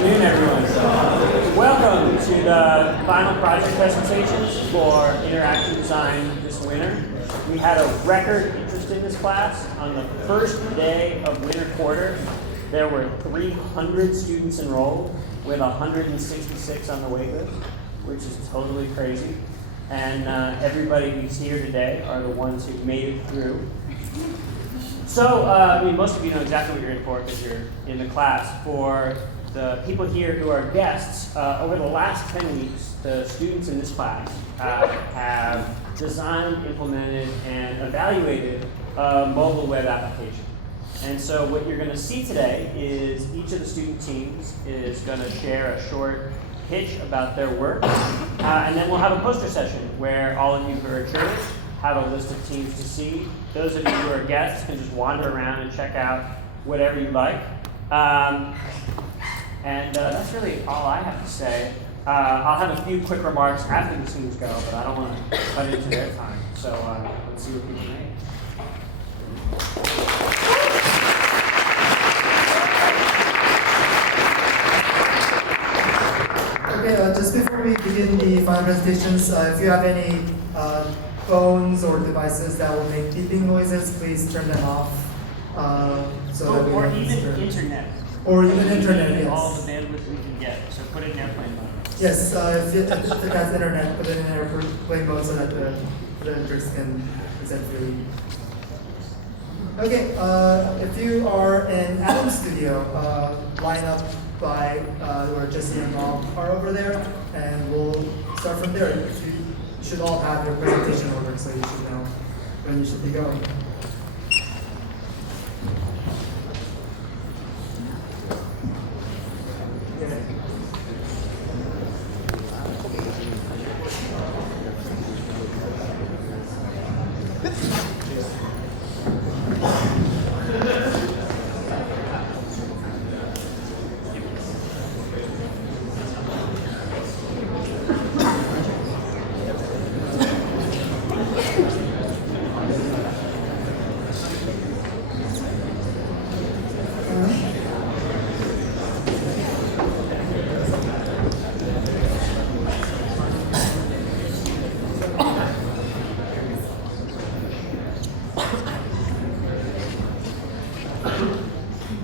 afternoon, everyone. Welcome to the final project presentations for Interactive Design this winter. We had a record interest in this class. On the first day of winter quarter, there were 300 students enrolled with 166 on the wait list, which is totally crazy. And everybody who's here today are the ones who made it through. So, most of you know exactly what you're in for because you're in the class. For the people here who are guests, over the last 10 weeks, the students in this class have designed, implemented, and evaluated a mobile web application. And so what you're going to see today is each of the student teams is going to share a short pitch about their work, and then we'll have a poster session where all of you who are jurors have a list of teams to see. Those of you who are guests can just wander around and check out whatever you like. And that's really all I have to say. I'll have a few quick remarks after the teams go, but I don't want to cut into their time. So let's see what people make. Okay, just before we begin the final presentations, if you have any phones or devices that will make beeping noises, please turn them off. Or even internet. Or even internet, yes. All the bandwidth we can get, so put it in airplane mode. Yes, if it has internet, put it in airplane mode so that the presenters can present freely. Okay, if you are in Adam's studio, line up by where Jesse and Rob are over there, and we'll start from there. You should all have your presentation order, so you should know when you should be going.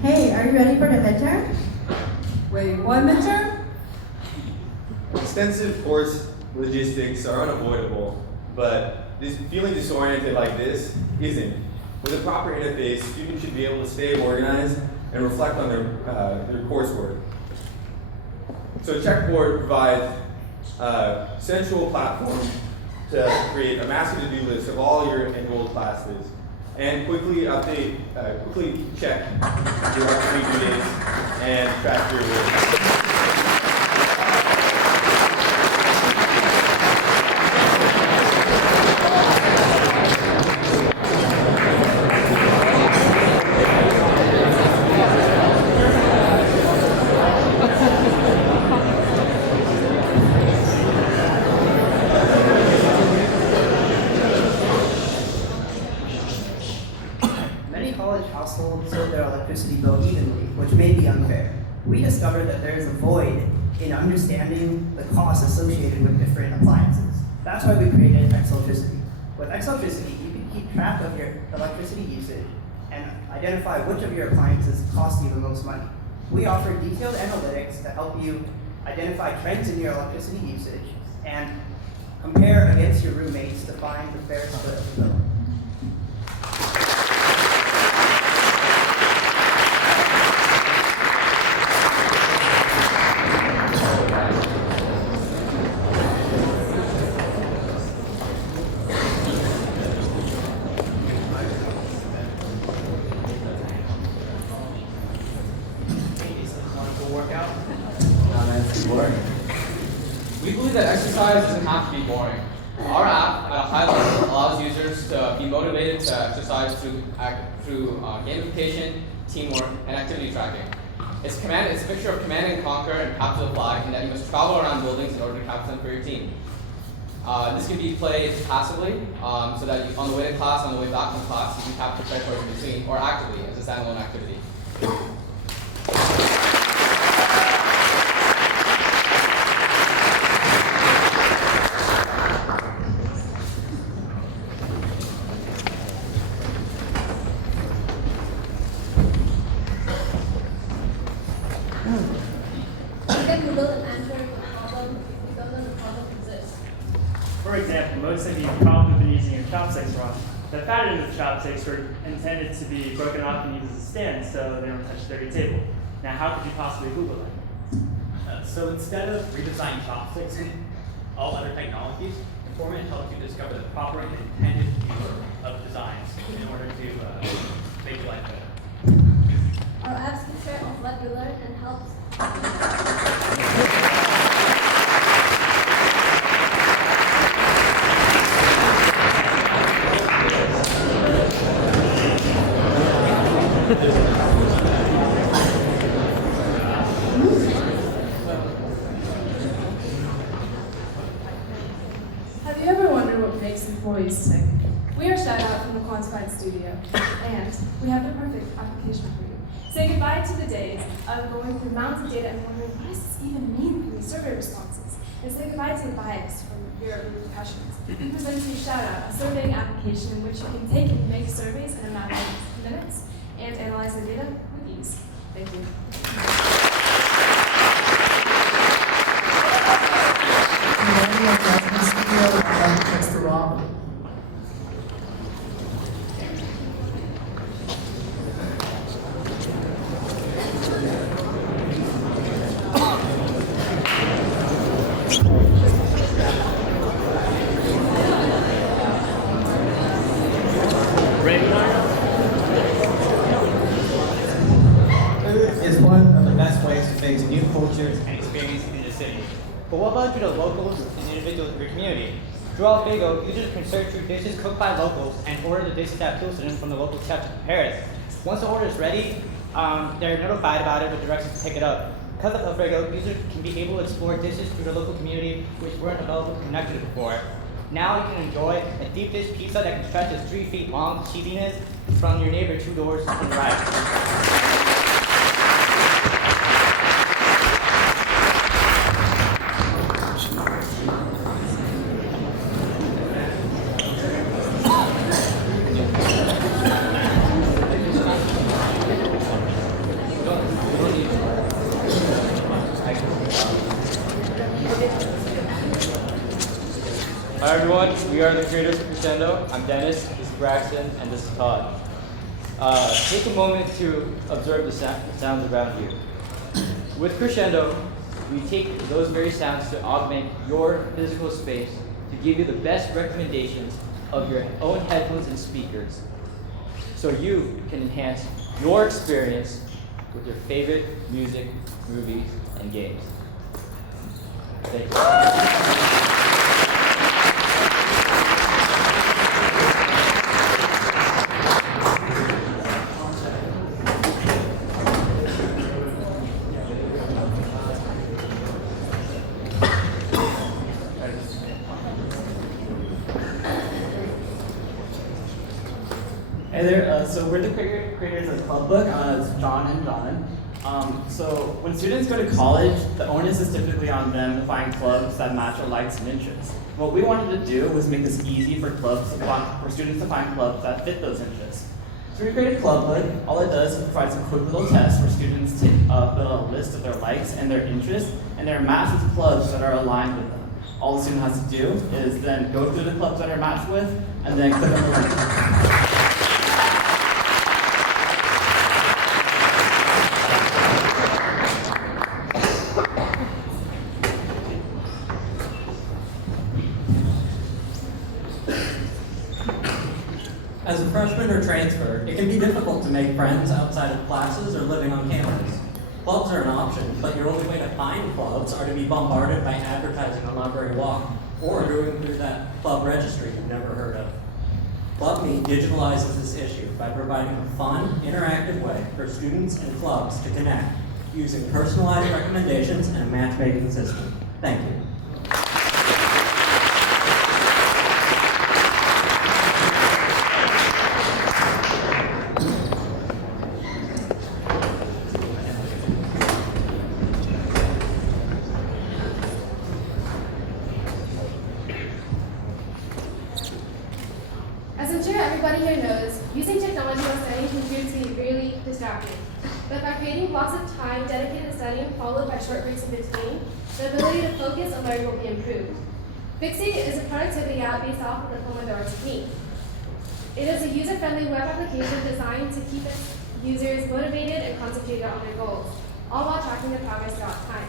Hey, are you ready for the midterm? Wait, what midterm? Extensive course logistics are unavoidable, but feeling disoriented like this isn't. With a proper interface, students should be able to stay organized and reflect on their coursework. So Checkboard provides a central platform to create a master to-do list of all your enrolled classes and quickly check your upcoming due dates and track your work. Households pay their electricity bill evenly, which may be unfair. We discovered that there is a void in understanding the costs associated with different appliances. That's why we created Xelectricity. With Xelectricity, you can keep track of your electricity usage and identify which of your appliances cost you the most money. We offer detailed analytics to help you identify trends in your electricity usage and compare against your roommates to find the fair split of the bill. We believe that exercise doesn't have to be boring. Our app, at a high level, allows users to be motivated to exercise through gamification, teamwork, and activity tracking. It's a picture of command and conquer and capture the flag, and that you must travel around buildings in order to capture them for your team. This can be played passively, so that on the way to class, on the way back from class, you can capture territories in between, or actively as a standalone activity. You can Google an answer to a problem if you don't know the problem exists. For example, most of you probably have been using your chopsticks wrong. The pattern of the chopsticks were intended to be broken off and used as a stand so they don't touch the dirty table. Now, how could you possibly Google that? So instead of redesigning chopsticks and all other technologies, Informant helps you discover the proper and intended use of designs in order to make your life better. Our apps keep track of what you learn and helps. Have you ever wondered what makes employees tick? We are Shout Out from the Quantified Studio, and we have the perfect application for you. Say goodbye to the days of going through mounds of data and wondering, what does this even mean for these survey responses? And say goodbye to the bias from your repercussions. We present to you Shout Out, a surveying application in which you can take and make surveys in a matter of minutes and analyze the data with ease. Thank you. Next to Rob. Food is one of the best ways to face new cultures and experiences in the city. But what about the locals and individuals in your community? Through Alfredo, users can search through dishes cooked by locals and order the dishes that appeal to them from the local chef to prepare it. Once the order is ready, they're notified about it with directions to pick it up. Because of Alfredo, users can be able to explore dishes through the local community which weren't available to connect to before. Now you can enjoy a deep dish pizza that can stretch as 3 feet long cheesiness from your neighbor 2 doors to the right. Hi everyone, we are the creators of Crescendo. I'm Dennis, this is Braxton, and this is Todd. Take a moment to observe the sounds around you. With Crescendo, we take those very sounds to augment your physical space to give you the best recommendations of your own headphones and speakers so you can enhance your experience with your favorite music, movies, and games. Thank you. Hey there, so we're the creators of CLUBROOM, it's John and John. So when students go to college, the onus is typically on them to find clubs that match their likes and interests. What we wanted to do was make this easy for students to find clubs that fit those interests. So we created CLUBROOM. All it does is provides a quick little test where students fill out a list of their likes and their interests, and they're matched with clubs that are aligned with them. All the student has to do is then go through the clubs that are matched with, and then click on the link. As a freshman or transfer, it can be difficult to make friends outside of classes or living on campus. Clubs are an option, but your only way to find clubs are to be bombarded by advertising on Library Walk or going through that club registry you've never heard of. ClubMe digitalizes this issue by providing a fun, interactive way for students and clubs to connect using personalized recommendations and a matchmaking system. Thank you. As I'm sure everybody here knows, using technology while studying can prove to be really distracting. but by creating blocks of time dedicated to studying followed by short breaks in between, the ability to focus on learning will be improved. Fixate is a productivity app based off of the Pomodoro technique. It is a user-friendly web application designed to keep its users motivated and concentrated on their goals, all while tracking their progress throughout time.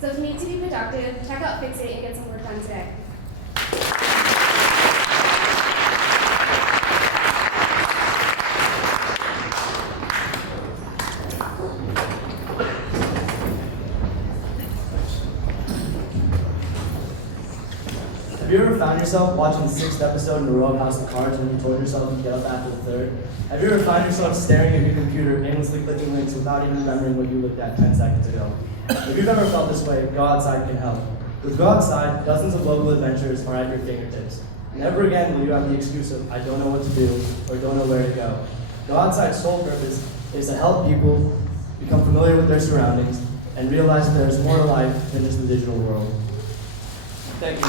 So if you need to be productive, check out Fixate and get some work done today. Have you ever found yourself watching the 6th episode in a row of House of Cards and you told yourself you'd get up after the 3rd? Have you ever found yourself staring at your computer, aimlessly clicking links without even remembering what you looked at 10 seconds ago? If you've ever felt this way, Go Outside can help. With Go Outside, dozens of local adventures are at your fingertips. Never again will you have the excuse of, I don't know what to do, or don't know where to go. Go Outside's sole purpose is to help people become familiar with their surroundings and realize that there's more to life than just the digital world. Thank you.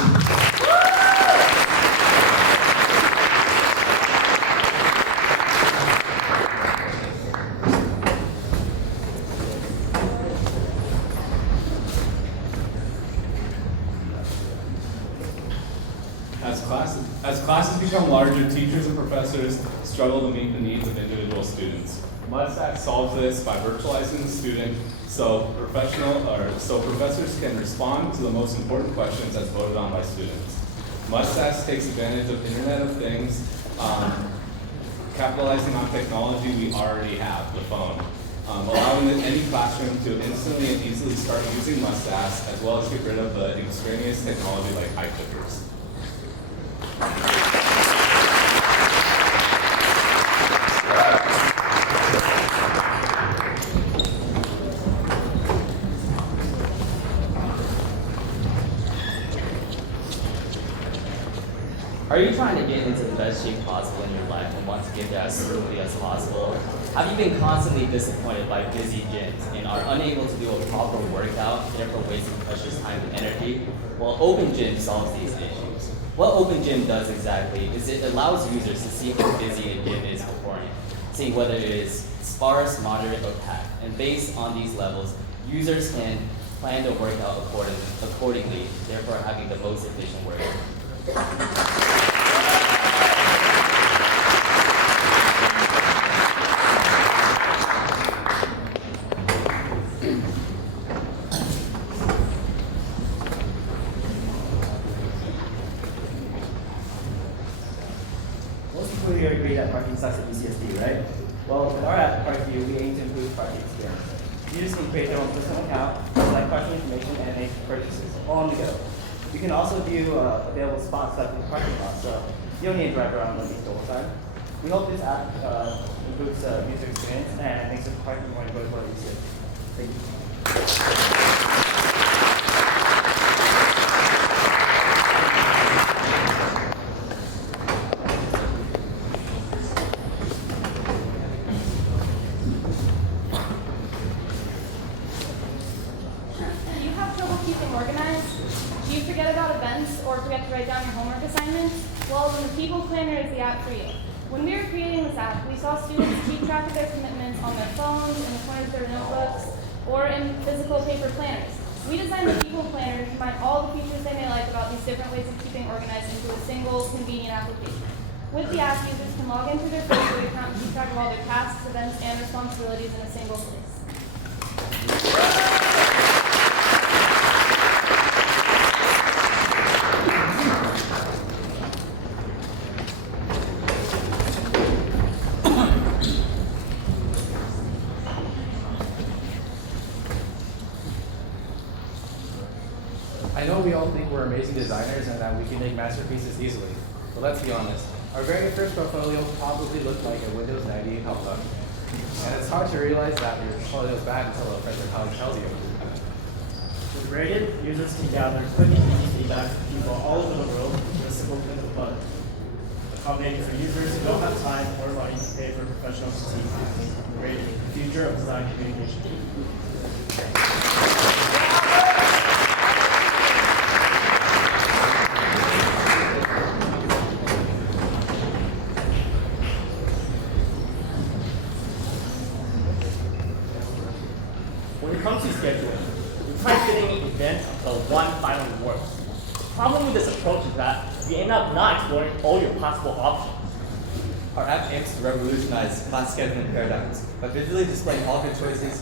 As classes become larger, teachers and professors struggle to meet the needs of individual students. Mudstack solves this by virtualizing the student so professors can respond to the most important questions as voted on by students. Mudstack takes advantage of Internet of Things, capitalizing on technology we already have, the phone, allowing any classroom to instantly and easily start using Mudstack, as well as get rid of the extraneous technology like high clickers. Are you trying to get into the best shape possible in your life and want to get there as smoothly as possible? Have you been constantly disappointed by busy gyms and are unable to do a proper workout, therefore wasting precious time and energy? Well, Open Gym solves these issues. What Open Gym does exactly is it allows users to see how busy a gym is beforehand, seeing whether it is sparse, moderate, or packed. And based on these levels, users can plan their workout accordingly, therefore having the most efficient workout. We agree that parking sucks at UCSD, right? Well, with our app, ParkView, we aim to improve parking experience. Users can create their own personal account, select parking information, and make purchases, all on the go. You can also view available spots left in the parking lot, so you don't need to drive around looking the whole time. We hope this app improves user experience and makes the parking more enjoyable at UCSD. Thank you. When we were creating this app, we saw students keep track of their commitments on their phones, in the corners of their notebooks, or in physical paper planners. We designed the People Planner to combine all the features they may like about these different ways of keeping organized into a single, convenient application. With the app, users can log into their Facebook account and keep track of all their tasks, events, and responsibilities in a single place. I know we all think we're amazing designers and that we can make masterpieces easily, but let's be honest. Our very first portfolio probably looked like a Windows 98 help button. And it's hard to realize that your portfolio is bad until a friend or colleague tells you. With Rated, users can gather quick and easy feedback from people all over the world with a simple click of a button. A combination for users who don't have time or money to pay for professional critique. Rated, the future of design communication. comes to scheduling, we try fitting events until one finally works. The problem with this approach is that we end up not exploring all your possible options. Our app aims to revolutionize class scheduling paradigms by visually displaying all good choices.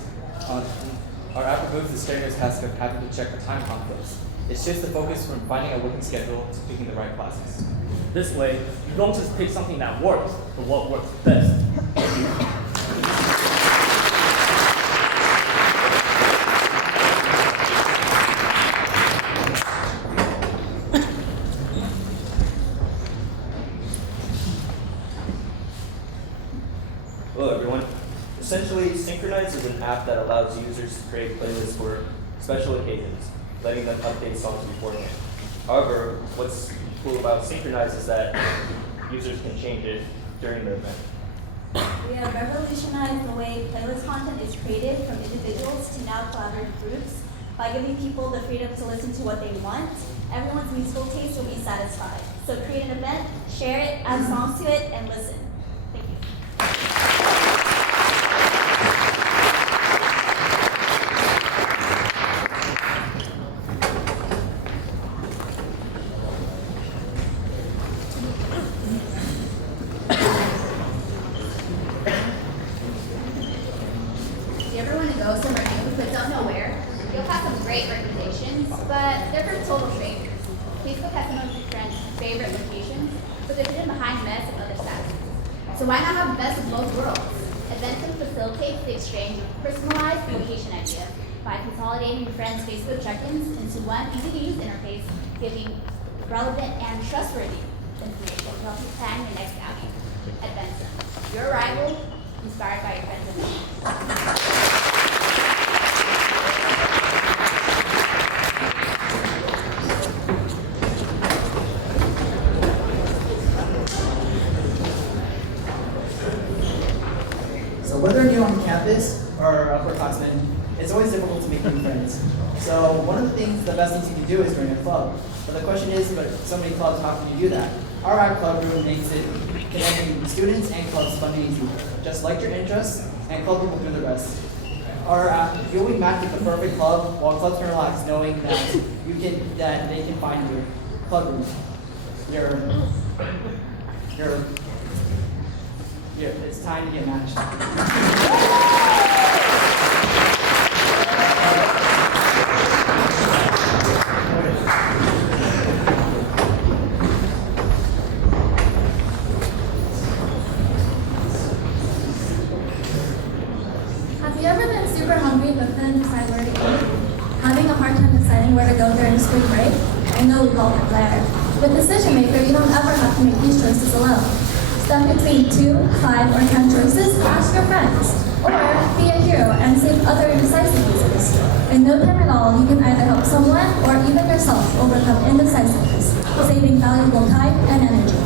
Our app removes the strenuous task of having to check for time conflicts. It shifts the focus from finding a working schedule to picking the right classes. This way, you don't just pick something that works, but what works best. Hello everyone. Essentially, Synchronize is an app that allows users to create playlists for special occasions, letting them update songs beforehand. However, what's cool about Synchronize is that users can change it during the event. We have revolutionized the way playlist content is created from individuals to now collaborative groups by giving people the freedom to listen to what they want. Everyone's musical taste will be satisfied. So create an event, share it, add songs to it, and listen. Thank you. Do you ever want to go somewhere new but don't know where? You'll have some great recommendations, but they're from total strangers. Facebook has some of your friends' favorite locations, but they're hidden behind mess and other statuses. So why not have the best of both worlds? Eventum facilitates the exchange of personalized location ideas by consolidating your friends' Facebook check-ins into one easy-to-use interface, giving relevant and trustworthy information to help you plan your next outing. Adventure. Your arrival inspired by your friends and family. So whether you're on campus or upperclassmen, it's always difficult to make new friends. So one of the things, the best things you can do is join a club. But the question is, but so many clubs, how can you do that? Our app CLUBROOM makes it connecting students and clubs fun and easy. Just like your interests, and CLUBROOM will do the rest. Our app, you'll be matched with the perfect club, while clubs can relax knowing that that they can find your CLUBROOM. It's time to get matched. Have you ever been super hungry but couldn't decide where to eat? Having a hard time deciding where to go during spring break? I know we've all been there. With Decision Maker, you don't ever have to make these choices alone. Stuck between 2, 5, or 10 choices, ask your friends. Or be a hero and save other indecisive users. In no time at all, you can either help someone or even yourself overcome indecisiveness, saving valuable time and energy.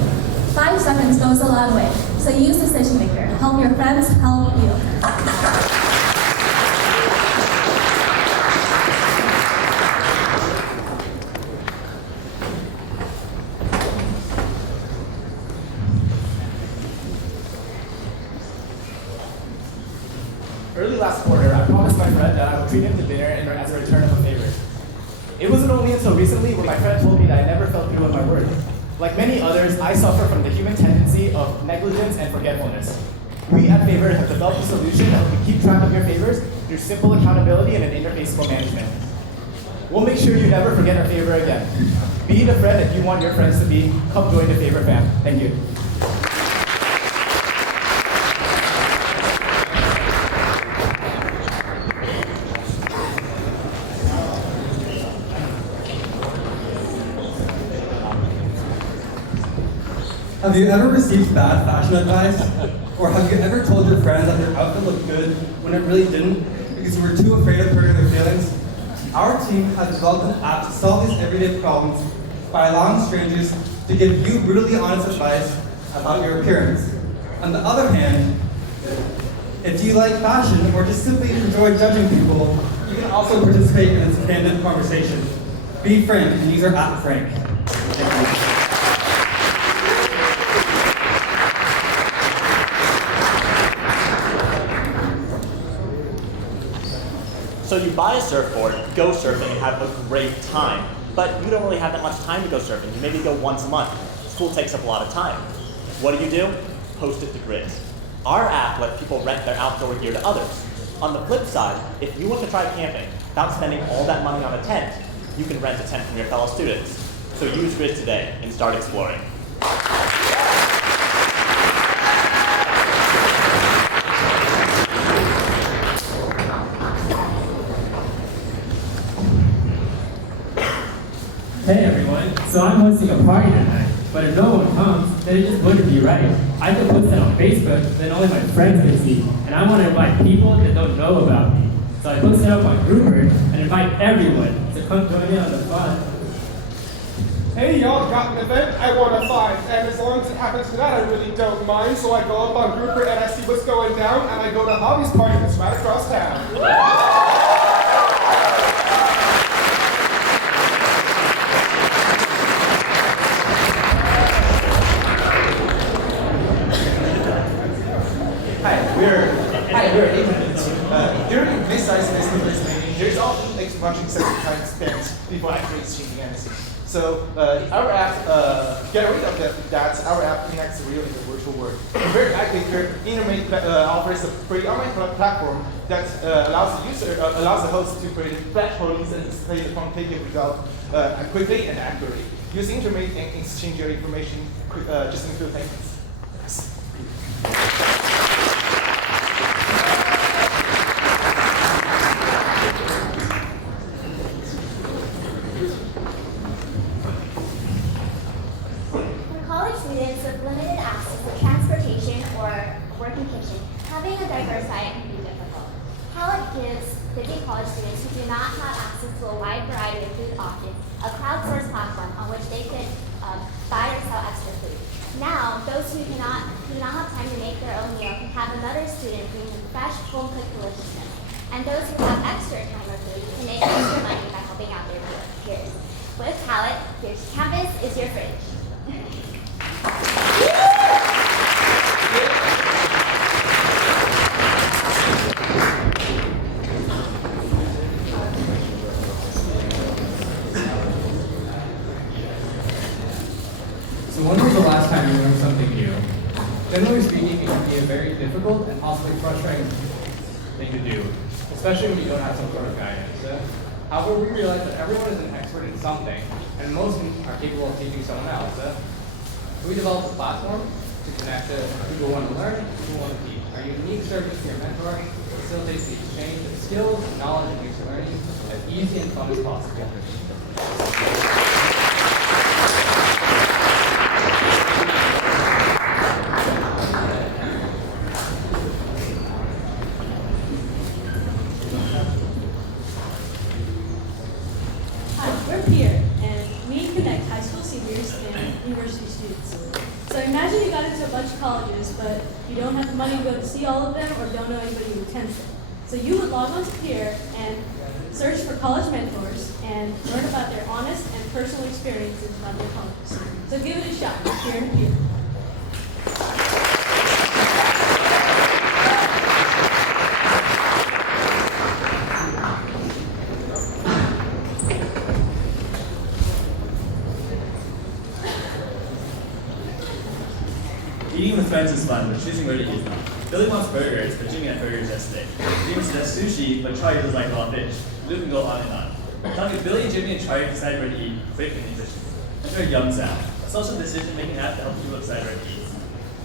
5 seconds goes a long way, so use Decision Maker. Help your friends help you. Early last quarter, I promised my friend that I would treat him to dinner as a return of a favor. It wasn't only until recently when my friend told me that I never felt through with my word. Like many others, I suffer from the human tendency of negligence and forgetfulness. We at Favor have developed a solution that helps you keep track of your favors through simple accountability and an interfaceable management. We'll make sure you never forget our favor again. Be the friend that you want your friends to be. Come join the Favor fam. Thank you. Have you ever received bad fashion advice? Or have you ever told your friends that their outfit looked good when it really didn't because you were too afraid of hurting their feelings? Our team has developed an app to solve these everyday problems by allowing strangers to give you brutally honest advice about your appearance. On the other hand, if you like fashion or just simply enjoy judging people, you can also participate in this candid conversation. Be frank and use our app Frank. Thank you. So So you buy a surfboard, go surfing, and have a great time. But you don't really have that much time to go surfing. You maybe go once a month. School takes up a lot of time. What do? Post it to Grids. Our app lets people rent their outdoor gear to others. On the flip side, if you want to try camping without spending all that money on a tent, you can rent a tent from your fellow students. So use Grids today and start exploring. Hey everyone, so I'm hosting a party tonight, but if no one comes, then it just wouldn't be right. I can post it on Facebook, then only my friends can see, and I want to invite people that don't know about me. So I post it up on Grouper and invite everyone to come join in on the fun. Hey, y'all got an event I want to find, and as long as it happens to that, I really don't mind. So I go up on Grouper and I see what's going down, and I go to Hobby's party that's right across town. We're agents. During this size business meeting, there's often expansion sets of time spent before actually exchanging anything. So our app, get rid of that. Our app connects the real and the virtual world. Very active, Intermate offers a free online platform that allows the host to create flash holdings and display the quantitative result quickly and accurately. Use Intermate and exchange your information just in a few seconds. College students who do not have access to a wide variety of food options, a crowdsourced platform on which they could buy or sell extra food. Now, those who do not have time to make their own meal can have another student bring them fresh, home-cooked deliciousness. And those who have extra time or food can make extra money by helping out their peers. With Palit, your campus is your fridge. So when was the last time you learned something new? Generally speaking, it can be a very difficult and possibly frustrating thing to do, especially when you don't have some sort of guidance. However, we realize that everyone is an expert in something, and most are capable of teaching someone else. So we developed a platform to connect people who want to learn and people who want to teach. Our unique service to your mentor facilitates the exchange of skills, knowledge, and makes learning as easy and fun as possible. Imagine you got into a bunch of colleges, but you don't have the money to go to see all of them or don't know anybody who attends them. So you would log on to Peer and search for college mentors and learn about their honest and personal experiences about their colleges. So give it a shot, Peer and Peer. Eating with friends is fun, but choosing where to eat is not. Billy wants burgers, but Jimmy had burgers yesterday. Jimmy suggests sushi, but Charlie doesn't like raw fish. Luke can go on and on. Finally, Billy, Jimmy, and Charlie decide where to eat quick and efficiently. Enter a Yum Sound, a social decision-making app that helps people decide where to eat.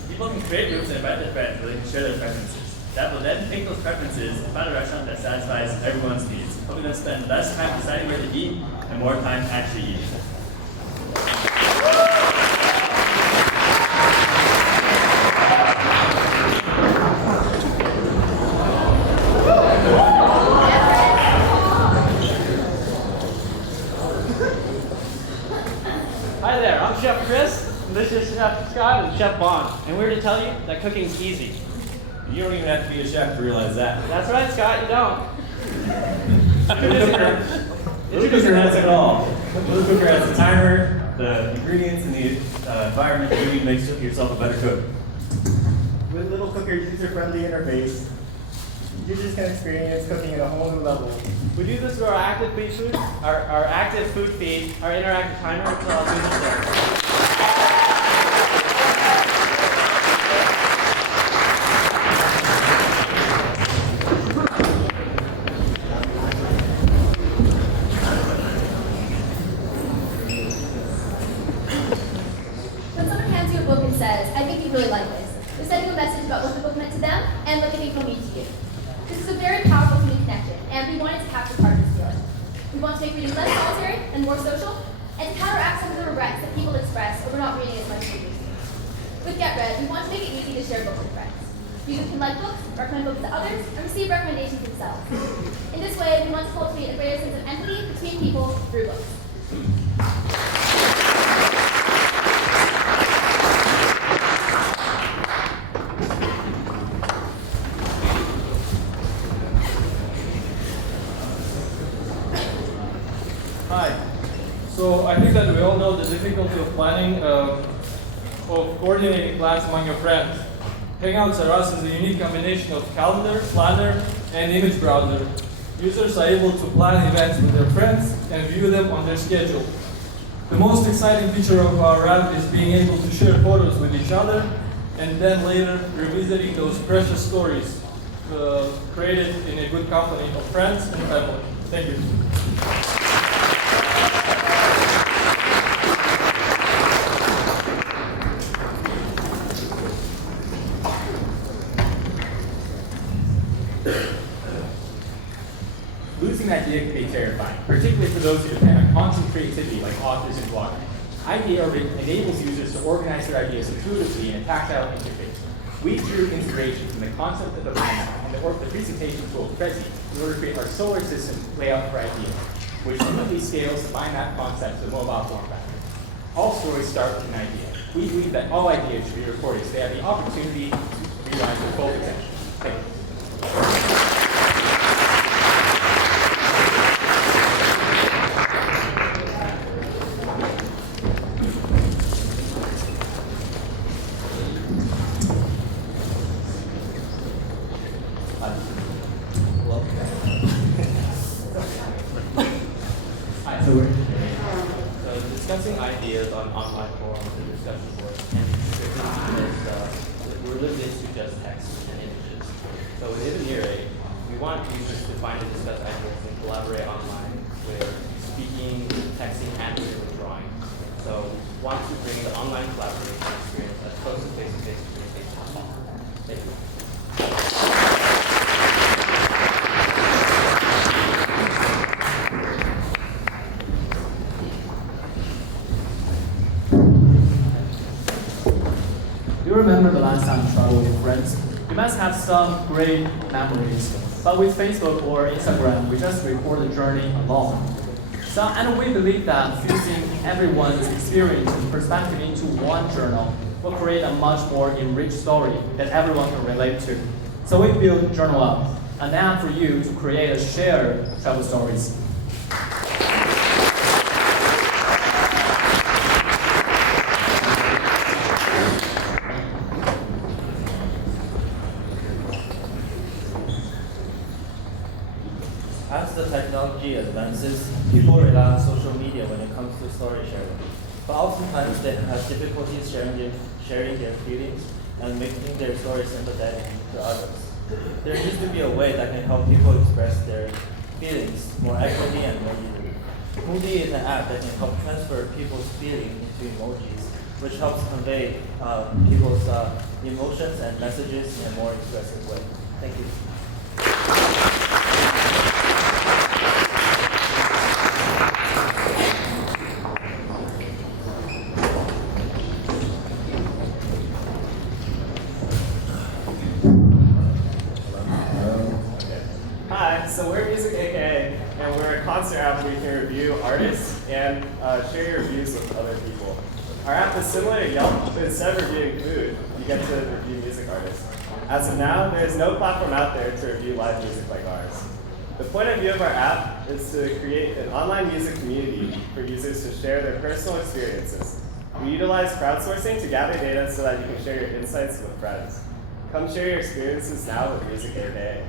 People can create groups and invite their friends where they can share their preferences. That will then pick those preferences and find a restaurant that satisfies everyone's needs, helping them spend less time deciding where to eat and more time actually eating. Hi there, I'm Chef Chris, and this is Chef Scott and Chef Bond, and we're here to tell you that cooking's easy. You don't even have to be a chef to realize that. That's right, Scott, you don't. Little Cooker has it all. Little Cooker has the timer, the ingredients, and the environment that you need to make yourself a better cook. With Little Cooker's user-friendly interface, users can experience cooking at a whole new level. We do this through our active feed, our active food feed, our interactive timer, which allows users to When someone hands you a book and says, I think you really like this, they're sending a message about what the book meant to them and what the people mean to you. This is a very powerful human connection, and we wanted to capture part of this feeling. We want to make reading less solitary and more social, and to counteract some of the regrets that people express over not reading as much as they used to. With Get Read, we want to make it easy to share books with friends. Users can like books, recommend books to others, and receive recommendations themselves. In this way, we want to cultivate a greater sense of empathy between people through books. Hi. So I think that we all know the difficulty of planning, of coordinating plans among your friends. Hangouts at us is a unique combination of calendar, planner, and image browser. Users are able to plan events with their friends and view them on their schedule. The most exciting feature of our app is being able to share photos with each other and then later revisiting those precious stories created in a good company of friends and family. Thank you. Losing an idea can be terrifying, particularly for those who depend on constant creativity like authors and bloggers. Idea enables users to organize their ideas intuitively in a tactile interface. We drew inspiration from the concept of the mind and the presentation tool Prezi in order to create our solar system layout for ideas, which smoothly scales the mind map concept to the mobile form factor. All stories start with an idea. We believe that all ideas should be recorded so they have the opportunity to realize their full potential. Thank you. So discussing ideas on online forums and discussion boards can be tricky because we're limited to just text and images. So with Ivanire, we want users to find and discuss ideas and collaborate online with speaking, texting, and visual drawing. So we want to bring the online collaboration experience as close to face-to-face communication as possible. Thank you. Do you remember the last time you traveled with friends? You must have some great memories. But with Facebook or Instagram, we just record the journey alone. And we believe that fusing everyone's experience and perspective into one journal will create a much more enriched story that everyone can relate to. So we built Journal Up, an app for you to create a shared travel stories. As the technology advances, people rely on social media when it comes to story sharing. But oftentimes they have difficulties sharing their feelings and making their stories sympathetic to others. There needs to be a way that can help people express their feelings more accurately and more easily. Moody is an app that can help transfer people's feelings into emojis, which helps convey people's emotions and messages in a more expressive way. Thank you. Hi, so we're Music AKA, and we're a concert app where you can review artists and share your reviews with other people. Our app is similar to Yelp, but instead of reviewing food, you get to review music artists. As of now, there is no platform out there to review live music like ours. The point of view of our app is to create an online music community for users to share their personal experiences. We utilize crowdsourcing to gather data so that you can share your insights with friends. Come share your experiences now with Music AKA.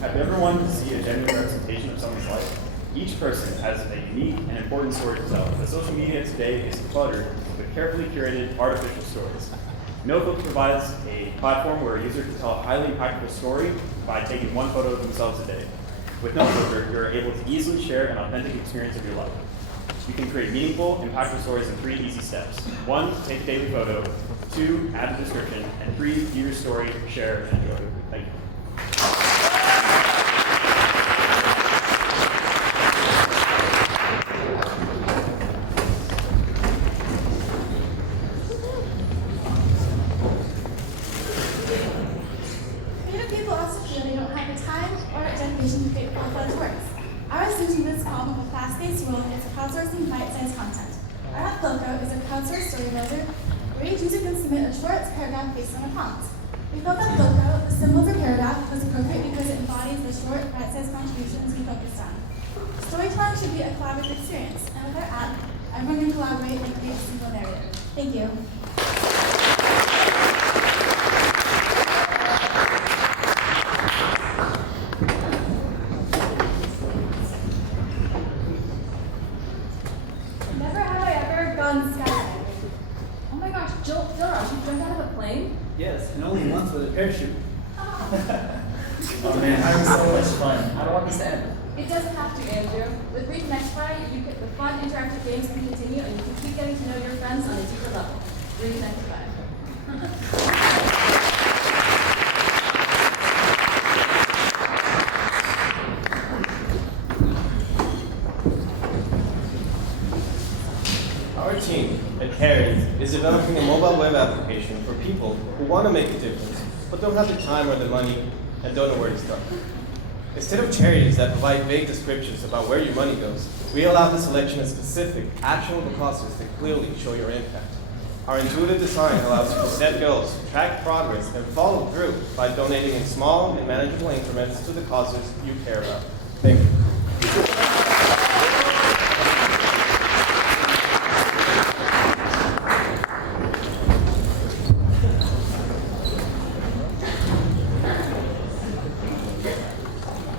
Have you ever wanted to see a genuine representation of someone's life? Each person has a unique and important story to tell, but social media today is cluttered with carefully curated artificial stories. NoFilter provides a platform where a user can tell a highly impactful story by taking one photo of themselves a day. With NoFilter, you're able to easily share an authentic experience of your life. You can create meaningful, impactful stories in 3 easy steps. 1, take a daily photo. 2, add a description. And 3, view your story, share, and enjoy. Thank you. Creative people also feel they don't have the time or dedication to create full-fledged works. Our solution to this problem of a class-based world is crowdsourcing bite-sized content. Our app Loco is a crowdsourced story builder where each user can submit a short paragraph based on a prompt. We felt that Loco, the symbol for paragraph, was appropriate because it embodies the short, bite-sized contributions we focused on. Storytelling should be a collaborative experience, and with our app, everyone can collaborate and create a single narrative. Thank you. Never have I ever gone skydiving. Oh my gosh, Josh, you jumped out of a plane? Yes, and only once with a parachute. Oh man, having so much fun. I don't want this to end. It doesn't have to, Andrew. With Reconnectify, you get the fun interactive games can continue and you can keep getting to know your friends on a deeper level. Reconnectify. Our team at Carries is developing a mobile web application for people who want to make a difference, but don't have the time or the money and don't know where to start. Instead of charities that provide vague descriptions about where your money goes, we allow the selection of specific, actionable causes that clearly show your impact. Our intuitive design allows you to set goals, track progress, and follow through by donating in small and manageable increments to the causes you care about. Thank you.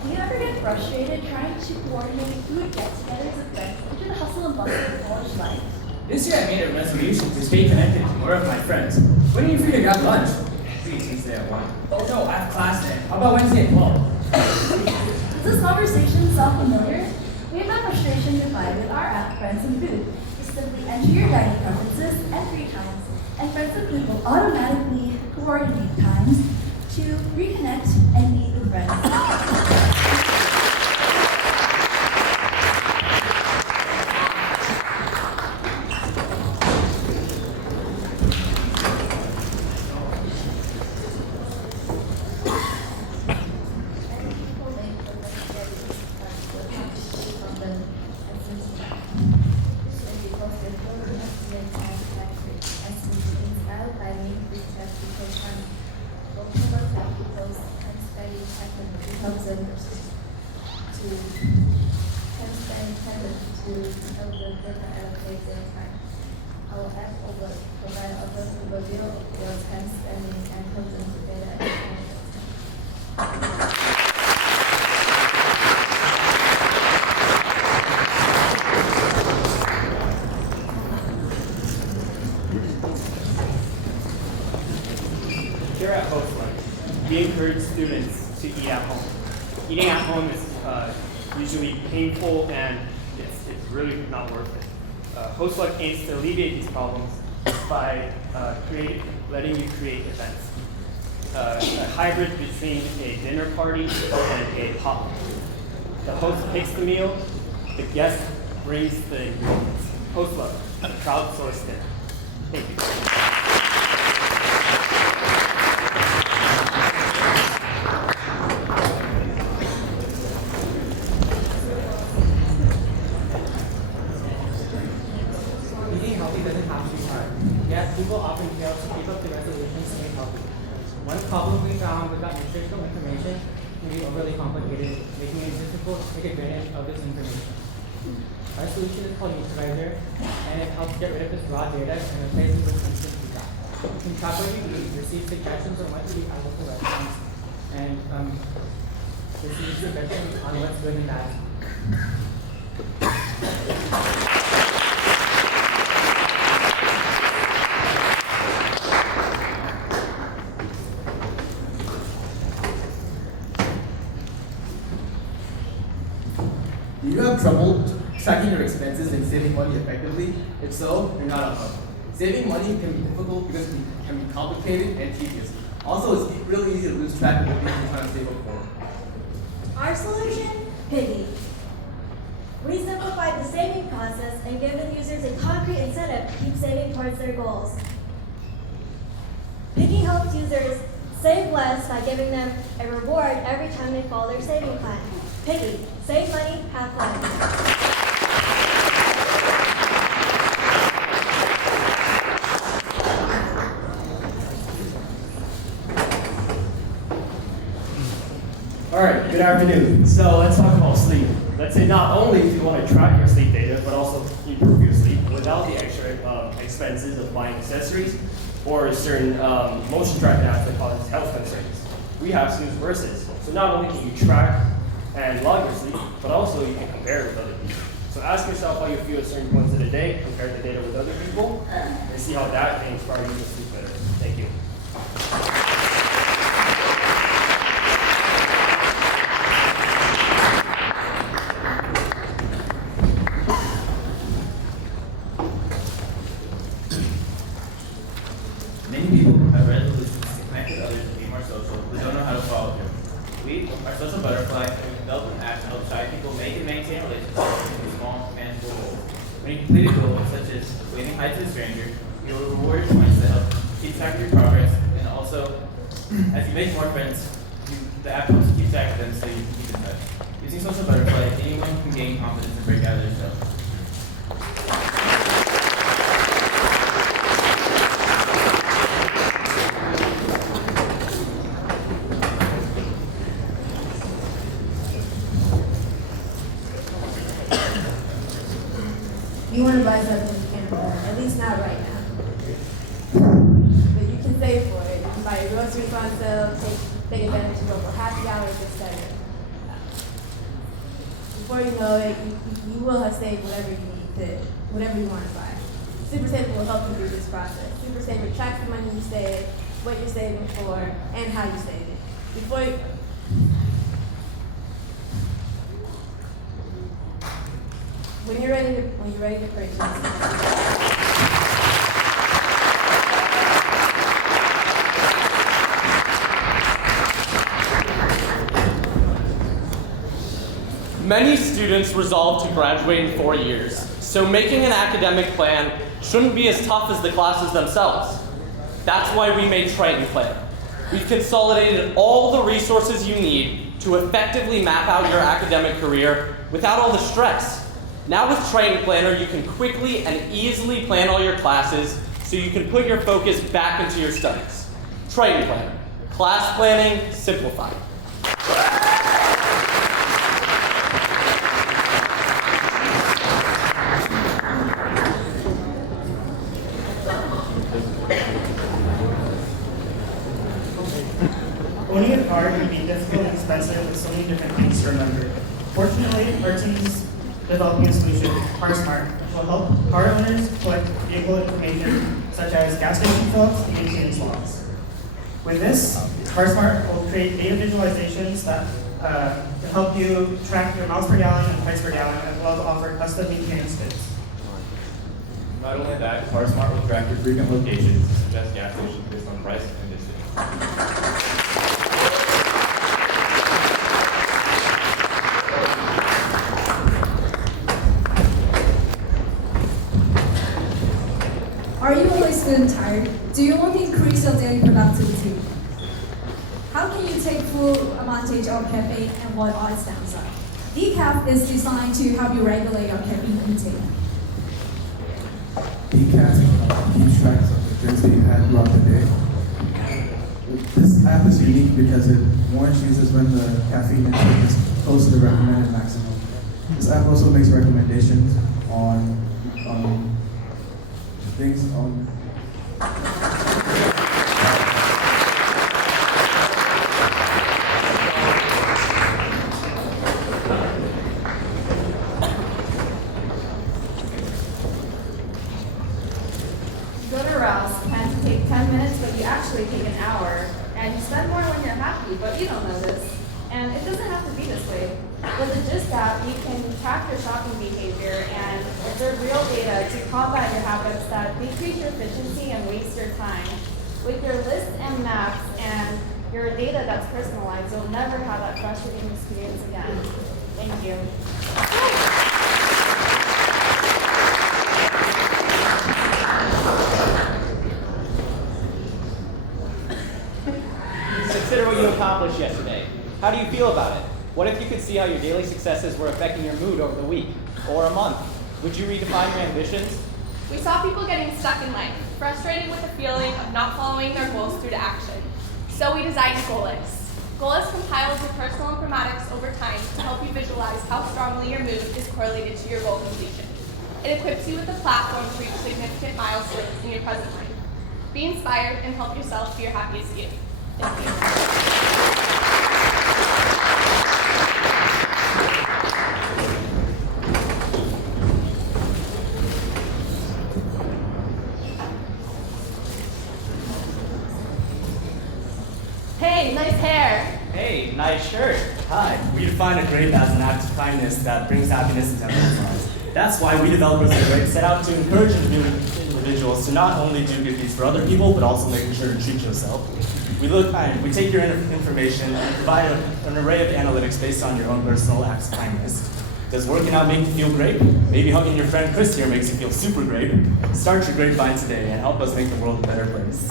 Do you ever get frustrated trying to coordinate food get-togethers with friends into the hustle and bustle of college life? This year I made a resolution to stay connected to more of my friends. When are you free to grab lunch? Free Tuesday at 1. Oh no, I have class then. How about Wednesday at 12? Does this conversation sound familiar? We have that frustration defined with our app, Friends and Food. You simply enter your dining preferences and free times, and Friends and Food will automatically coordinate times to reconnect and meet with friends. Our app will provide a overview of your time spending and put them together. Here at Hostlight, we encourage students to eat at home. Eating at home is usually painful and it's really not worth it. Hostlight aims to alleviate these problems by letting you create events. A hybrid between a dinner party and a potluck. The host picks the meal, the guest brings the ingredients. Hostlight, a crowdsourced dinner. Thank you. Eating healthy doesn't have to be hard. Yet, people often fail to keep up the resolutions to eat healthy. One problem we found was that nutritional information can be overly complicated, making it difficult to take advantage of this information. Our solution is called Utilizer, and it helps get rid of this raw data and replace it with instant feedback. In Checkboard, you receive suggestions on what to eat at local restaurants, and receive suggestions on what's good and bad. Do you have trouble tracking your expenses and saving money effectively? If so, you're not alone. Saving money can be difficult because it can be complicated and tedious. Also, it's really easy to lose track of the things you're trying to save up for. Our solution, Piggy. We simplified the saving process and given users a concrete incentive to keep saving towards their goals. Piggy helps users save less by giving them a reward every time they follow their saving plan. Piggy, save money, have fun. Alright, good afternoon. So let's talk about sleep. Let's say not only do you want to track your sleep data, but also improve your sleep without the extra expenses of buying accessories or certain motion tracking apps that cause health concerns. We have Snooze Versus. So not only can you track and log your sleep, but also you can compare it with other people. So ask yourself how you feel at certain points of the day, compare the data with other people, and see how that can inspire you to sleep better. Thank you. Many people have resolutions to connect with others and be more social, but don't know how to follow through. We are social butterflies, and we develop an app to help shy people make and maintain relationships with small, manageable goals. When you complete a goal, such as waving hi to a stranger, you will reward points that help keep track of your progress, and also, as you make more friends, the app helps keep track of them so you can keep in touch. Using social butterfly, anyone can gain confidence and break out of their shell. You want to buy something, you can't afford it, at least not right now. But you can save for it. You can buy your groceries on sale, take advantage of local happy hours, etc. Before you know it, you will have saved whatever you need to, whatever you want to buy. Supersavr will help you through this process. Supersavr tracks the money you save, what you're saving for, and how you save it. Before you, when you're ready to purchase. Many students resolve to graduate in 4 years, so making an academic plan shouldn't be as tough as the classes themselves. That's why we made Triton Planner. We've consolidated all the resources you need to effectively map out your academic career without all the stress. Now with Triton Planner, you can quickly and easily plan all your classes so you can put your focus back into your studies. Triton Planner, class planning simplified. Owning a car can be difficult and expensive with so many different things to remember. Fortunately, our team's developing a solution, CarSmart, which will help car owners collect vehicle information such as gas station fill-ups and maintenance logs. With this, CarSmart will create data visualizations that can help you track your miles per gallon and price per gallon, as well as offer custom maintenance tips. Not only that, CarSmart will track your frequent locations and suggest gas stations based on price and distance. Are you always feeling tired? Do you want to increase your daily productivity? How can you take full advantage of caffeine and what are its downsides? Decaf is designed to help you regulate your caffeine intake. Decaf keeps track of the drinks that you had throughout the day. This app is unique because it warns users when the caffeine intake is close to the recommended maximum. This app also makes recommendations on things on. Go to Rouse, plan to take 10 minutes, but you actually take an hour, and you spend more when you're happy, but you don't know this. And it doesn't have to be this way. With the Gist app, you can track your shopping behavior and observe real data to combat your habits that decrease your efficiency and waste your time. With your lists and maps and your data that's personalized, you'll never have that frustrating experience again. Thank you. Consider what you accomplished yesterday. How do you feel about it? What if you could see how your daily successes were affecting your mood over the week or a month? Would you redefine your ambitions? We saw people getting stuck in life, frustrated with the feeling of not following their goals through to action. So we designed Goal Lists. Goal Lists compiles your personal informatics over time to help you visualize how strongly your mood is correlated to your goal completion. It equips you with a platform to reach significant milestones in your present life. Be inspired and help yourself be your happiest you. Thank you. Hey, nice hair. Hey, nice shirt. Hi, we define a Grape as an act of kindness that brings happiness into everyone's lives. That's why we developers at Grape set out to encourage individuals to not only do good deeds for other people, but also making sure to treat yourself. We take your information and provide an array of analytics based on your own personal acts of kindness. Does working out make you feel great? Maybe hugging your friend Chris here makes you feel super great. Start your grapevine today and help us make the world a better place.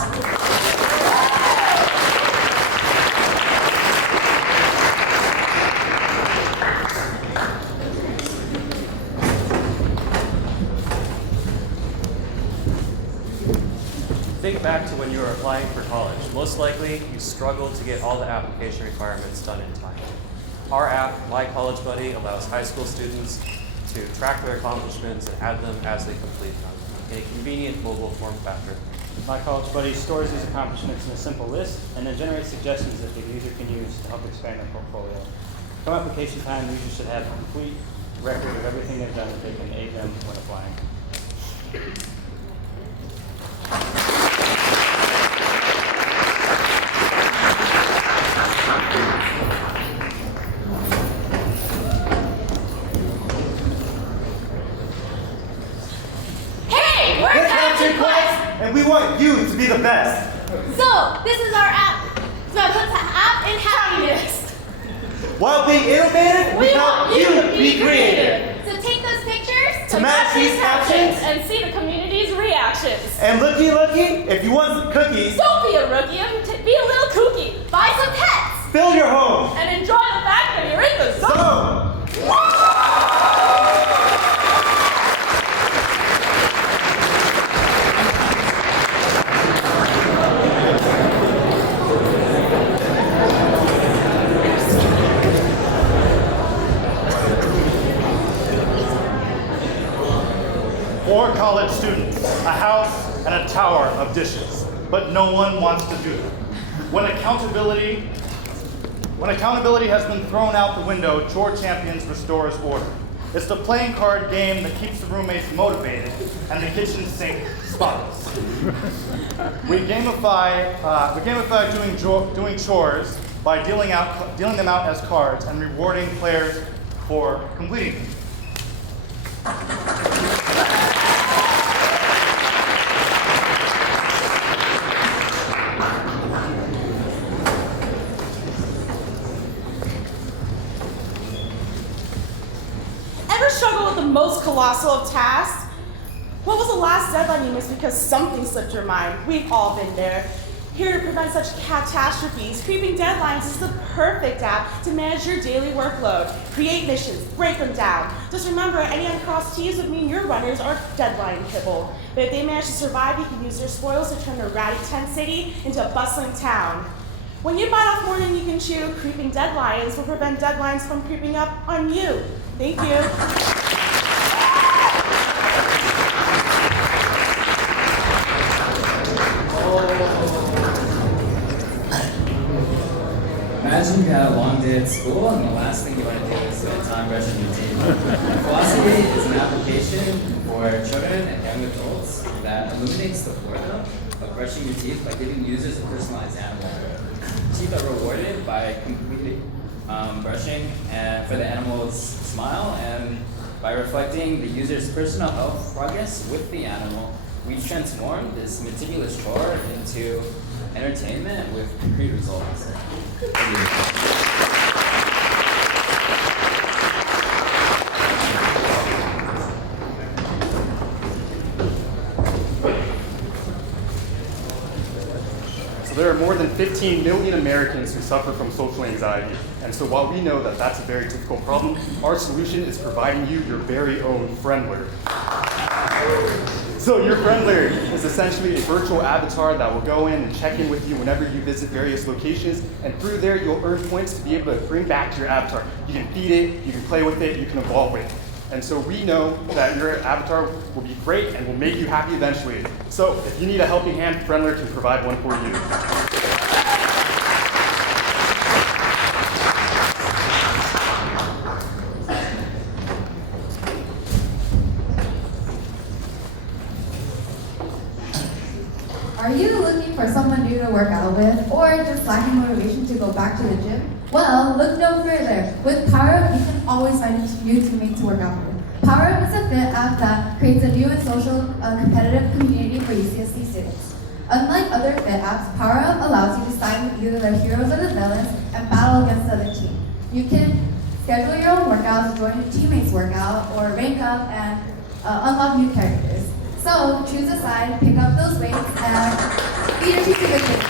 Think back to when you were applying for college. Most likely, you struggled to get all the application requirements done in time. Our app, My College Buddy, allows high school students to track their accomplishments and add them as they complete them in a convenient mobile form factor. My College Buddy stores these accomplishments in a simple list and then generates suggestions that the user can use to help expand their portfolio. Come application time, users should have a complete record of everything they've done that they can aid them when applying. And we want you to be the best. So, this is our app. So, let's app in happiness. While being innovative, We want you to be creative. So take those pictures To match these captions. and see the community's reactions. And looky, if you want some cookies, Don't be a rookie, be a little kooky. Buy some pets. fill your home. And enjoy the fact that you're in the zone. For college students, a house and a tower of dishes, but no one wants to do them. When accountability has been thrown out the window, Chore Champions restores order. It's the playing card game that keeps the roommates motivated and the kitchen sink spotless. We gamify doing chores by dealing them out as cards and rewarding players for completing them. Ever struggle with the most colossal of tasks? What was the last deadline you missed because something slipped your mind? We've all been there. Here to prevent such catastrophes, Creeping Deadlines is the perfect app to manage your daily workload. Create missions, break them down. Just remember, any uncrossed T's would mean your runners are deadline kibble. But if they manage to survive, you can use their spoils to turn a ratty tent city into a bustling town. When you bite off more than you can chew, Creeping Deadlines will prevent deadlines from creeping up on you. Thank you. Imagine you had a long day at school and the last thing you want to do is spend time brushing your teeth. Philosophy is an application for children and young adults that eliminates the boredom of brushing your teeth by giving users a personalized animal. Teeth are rewarded by completing brushing and for the animal's smile, and by reflecting the user's personal health progress with the animal, we transform this meticulous chore into entertainment with concrete results. So there are more than 15 million Americans who suffer from social anxiety. And so while we know that that's a very difficult problem, our solution is providing you your very own Friendler. So your Friendler is essentially a virtual avatar that will go in and check in with you whenever you visit various locations, and through there you'll earn points to be able to bring back to your avatar. You can feed it, you can play with it, you can evolve with it. And so we know that your avatar will be great and will make you happy eventually. So if you need a helping hand, Friendler can provide one for you. Are you looking for someone new to work out with, or just lacking motivation to go back to the gym? Well, look no further. With PowerUp, you can always find a new teammate to work out with. PowerUp is a fit app that creates a new and social competitive community for UCSD students. Unlike other fit apps, PowerUp allows you to side with either the heroes or the villains and battle against the other team. You can schedule your own workouts, join your teammates' workout, or rank up and unlock new characters. So choose a side, pick up those weights, and be your team to victory.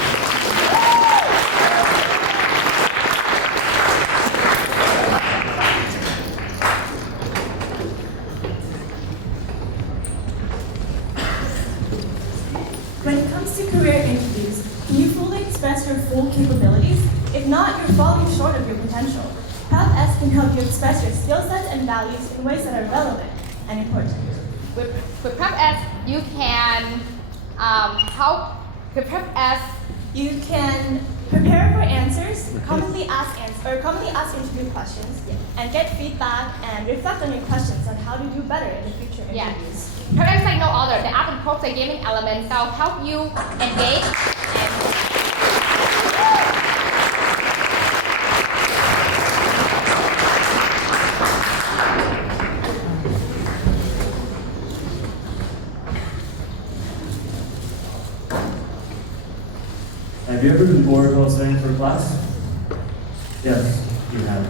When it comes to career interviews, can you fully express your full capabilities? If not, you're falling short of your potential. PrepS can help you express your skill sets and values in ways that are relevant and important. With PrepS, you can You can prepare for answers, commonly asked interview questions, and get feedback and reflect on your questions on how to do better in the future interviews. PrepS is like no other. The app includes a gaming element that will help you engage Have you ever been bored while studying for class? Yes, you have.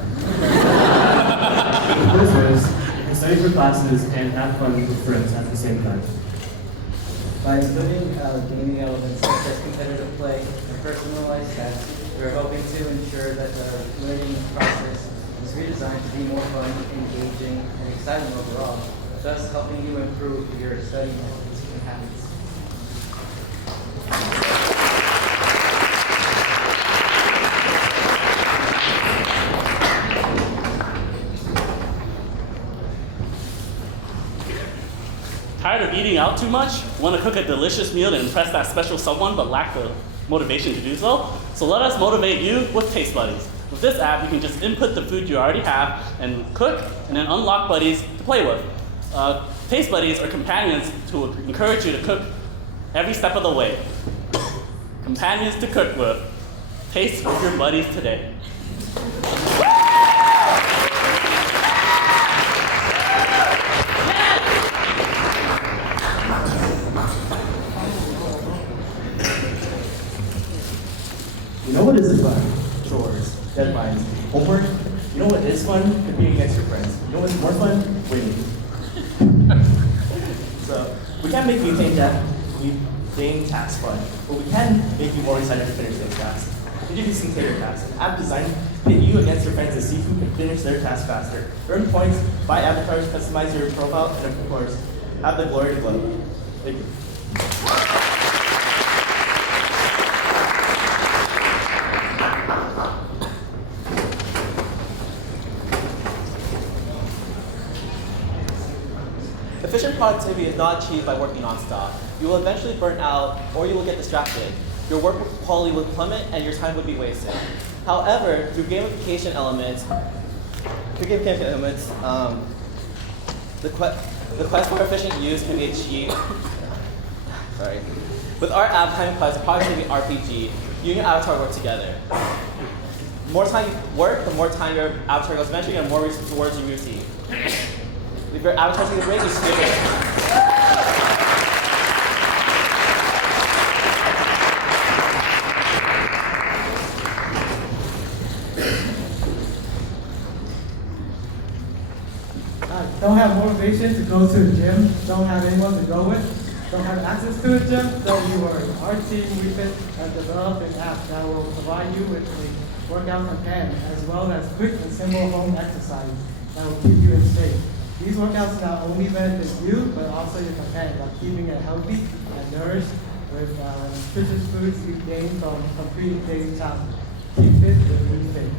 The first is, you can study for classes and have fun with friends at the same time. By including gaming elements such as competitive play and personalized tests, we're hoping to ensure that the learning process is redesigned to be more fun, engaging, and exciting overall, thus helping you improve your study methods and habits. Tired of eating out too much? Want to cook a delicious meal to impress that special someone but lack the motivation to do so? So let us motivate you with Taste Buddies. With this app, you can just input the food you already have and cook, and then unlock buddies to play with. Taste Buddies are companions to encourage you to cook every step of the way. Companions to cook with. Taste with your buddies today. You know what isn't fun? Chores, deadlines, homework. You know what is fun? Competing against your friends. You know what's more fun? Winning. So we can't make you think that game tasks fun, but we can make you more excited to finish those tasks. Introducing Tater Tasks, an app designed to pit you against your friends to see who can finish their task faster. Earn points, buy avatars, customize your profile, and of course, have the glory to glow. Thank you. Efficient productivity is not achieved by working nonstop. You will eventually burn out or you will get distracted. Your work quality will plummet and your time would be wasted. However, through gamification elements, the quest for efficient use can be achieved. With our app Time Quest, a productivity RPG, you and your avatar work together. The more time you work, the more time your avatar goes. Eventually, and more rewards you receive. If your avatar takes a break, you skip it. Don't have motivation to go to the gym, don't have anyone to go with, don't have access to a gym, don't you worry. Our team, we've developed an app that will provide you with a workout companion, as well as quick and simple home exercises that will keep you in shape. These workouts not only benefit you, but also your companion by keeping it healthy and nourished with nutritious foods you gain from completing daily challenges. Keep fit with New Fit.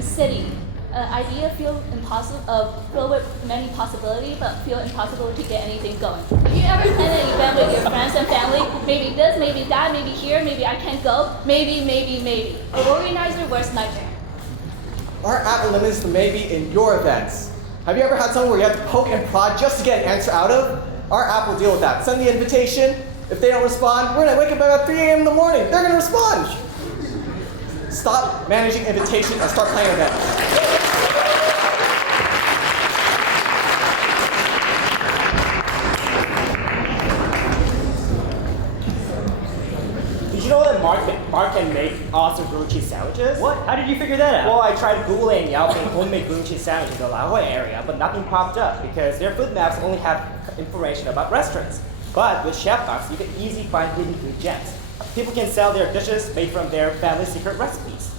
City. Idea filled with many possibilities, but feel impossible to get anything going. Have you ever planned an event with your friends and family? Maybe this, maybe that, maybe here, maybe I can't go, maybe. A organizer's worst nightmare. Our app eliminates the maybe in your events. Have you ever had something where you have to poke and prod just to get an answer out of? Our app will deal with that. Send the invitation. If they don't respond, we're gonna wake up at 3 a.m. in the morning. They're gonna respond. Stop managing invitation and start playing events. Did you know that Mark can make awesome grilled cheese sandwiches? What? How did you figure that out? Well, I tried Googling Yelping homemade grilled cheese sandwiches in the La Jolla area, but nothing popped up because their food maps only have information about restaurants. But with Chef Box, you can easily find hidden food gems. People can sell their dishes made from their family secret recipes.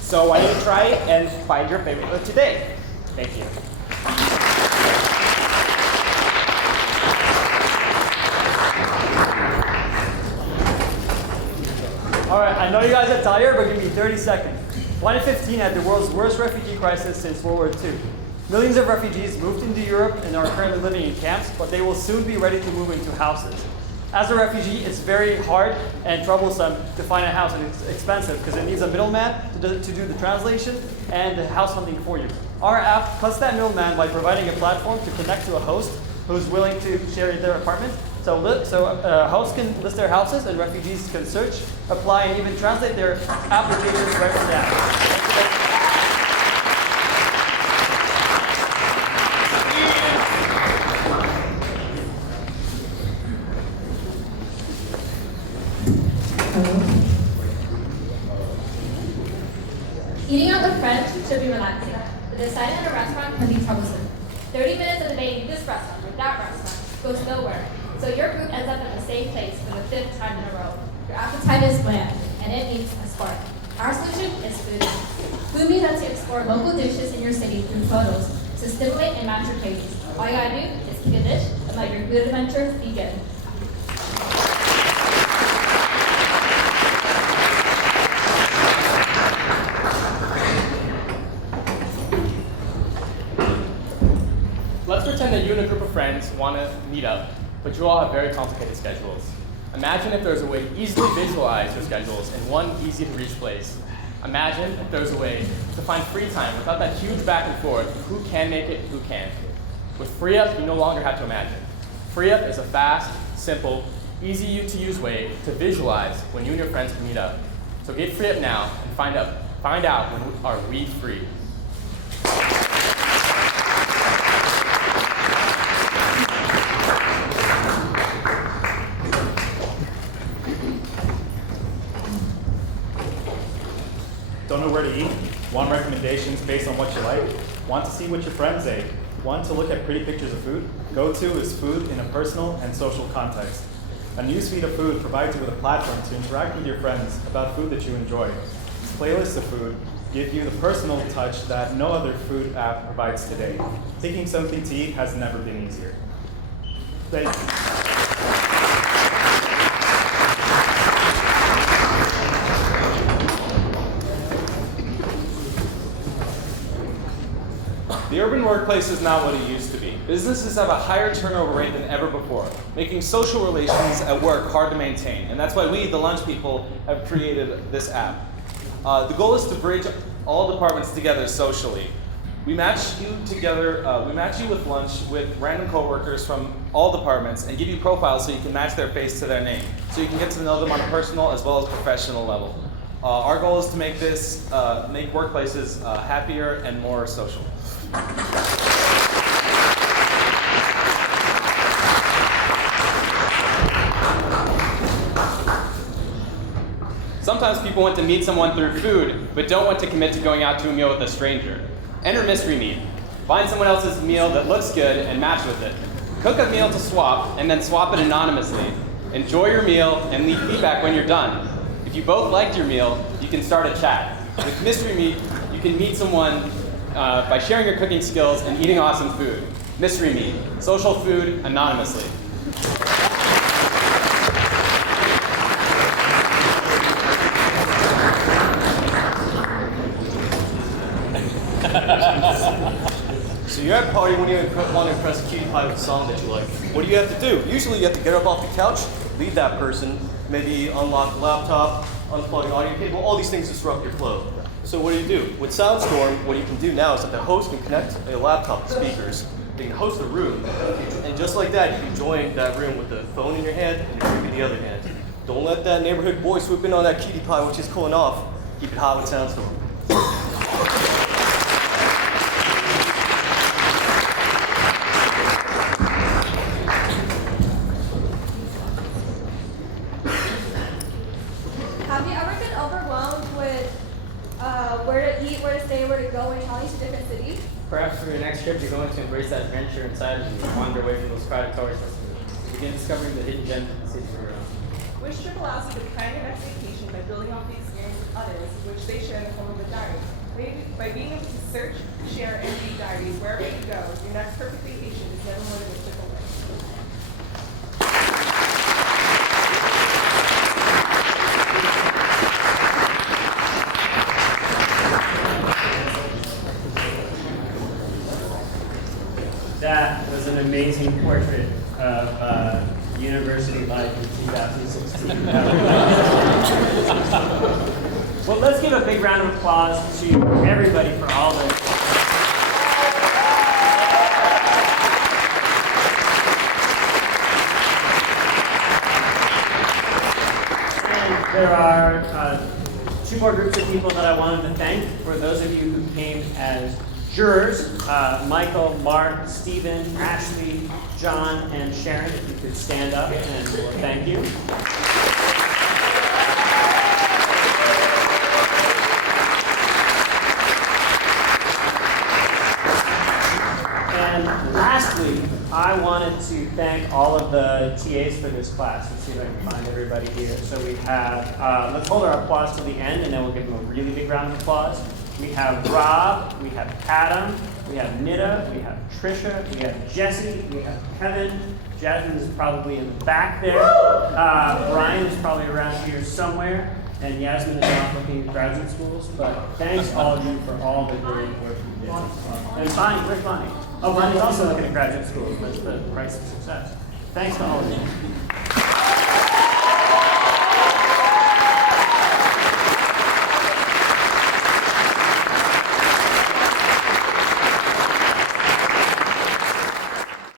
So why don't you try it and find your favorite food today? Thank you. All right, I know you guys are tired, but give me 30 seconds. 2015 had the world's worst refugee crisis since World War II. Millions of refugees moved into Europe and are currently living in camps, but they will soon be ready to move into houses. As a refugee, it's very hard and troublesome to find a house, and it's expensive because it needs a middleman to do the translation and the house hunting for you. Our app cuts that middleman by providing a platform to connect to a host who's willing to share their apartment. So hosts can list their houses, and refugees can search, apply, and even translate their applications right from the app. Eating out with friends should be relaxing, but deciding on a restaurant can be troublesome. 30 minutes of debating this restaurant or that restaurant goes nowhere, so your group ends up in the same place for the 5th time in a row. Your appetite is bland, and it needs a spark. Our solution is Food Meets. Food Meets lets you explore local dishes in your city through photos to stimulate and match your cravings. All you gotta do is pick a dish and let your food adventure begin. Let's pretend that you and a group of friends want to meet up, but you all have very complicated schedules. Imagine if there's a way to easily visualize your schedules in one easy-to-reach place. Imagine if there's a way to find free time without that huge back and forth, who can make it, who can't. With FreeUp, you no longer have to imagine. FreeUp is a fast, simple, easy-to-use way to visualize when you and your friends can meet up. So get FreeUp now and find out when are we free. know where to eat? Want recommendations based on what you like? Want to see what your friends ate? Want to look at pretty pictures of food? Go-To is food in a personal and social context. A newsfeed of food provides you with a platform to interact with your friends about food that you enjoy. Playlists of food give you the personal touch that no other food app provides today. Picking something to eat has never been easier. Thank you. The urban workplace is not what it used to be. Businesses have a higher turnover rate than ever before, making social relations at work hard to maintain. And that's why we, the lunch people, have created this app. The goal is to bridge all departments together socially. We match you together, we match you with lunch with random coworkers from all departments and give you profiles so you can match their face to their name. So you can get to know them on a personal as well as professional level. Our goal is to make this, make workplaces happier and more social. Sometimes people want to meet someone through food, but don't want to commit to going out to a meal with a stranger. Enter mystery meat. Find someone else's meal that looks good and match with it. Cook a meal to swap, and then swap it anonymously. Enjoy your meal and leave feedback when you're done. If you both liked your meal, you can start a chat. With mystery meat, you can meet someone by sharing your cooking skills and eating awesome food. Mystery meat, social food anonymously. So you're at a party when you want to impress a cutie pie with a song that you like. What do you have to do? Usually you have to get up off the couch, leave that person, maybe unlock the laptop, unplug an audio cable, all these things disrupt your flow. So what do? With SoundStorm, what you can do now is that the host can connect a laptop to speakers. They can host a room, and just like that, you can join that room with the phone in your hand and your drink in the other hand. Don't let that neighborhood boy swoop in on that cutie pie which is cooling off. Keep it hot with SoundStorm. Have you ever been overwhelmed with where to eat, where to stay, where to go when traveling to different cities? Perhaps for your next trip, you're going to embrace that adventure inside of you and wander away from those crowded tourist destinations. Begin discovering the hidden gems of the cities around. Which trip allows you to plan your next vacation by building off the experience with others, which they share in the form of a diary. By being able to search, share, and read diaries wherever you go, your next perfect vacation is never more than a click away. That was an amazing portrait of university life in 2016. Well, let's give a big round of applause to everybody for all the. And there are two more groups of people that I wanted to thank. For those of you who came as jurors, Michael, Mark, Stephen, Ashley, John, and Sharon, if you could stand up and we'll thank you. And lastly, I wanted to thank all of the TAs for this class. Let's see if I can find everybody here. So we have, let's hold our applause till the end and then we'll give them a really big round of applause. We have Rob, we have Adam, we have Nita, we have Trisha, we have Jesse, we have Kevin. Jasmine is probably in the back there. Brian is probably around here somewhere. And Yasmin is off looking at graduate schools. But thanks all of you for all the great work you did. And Bonnie, where's Bonnie? Oh, Bonnie's also looking at graduate schools. That's the price of success. Thanks to all of you.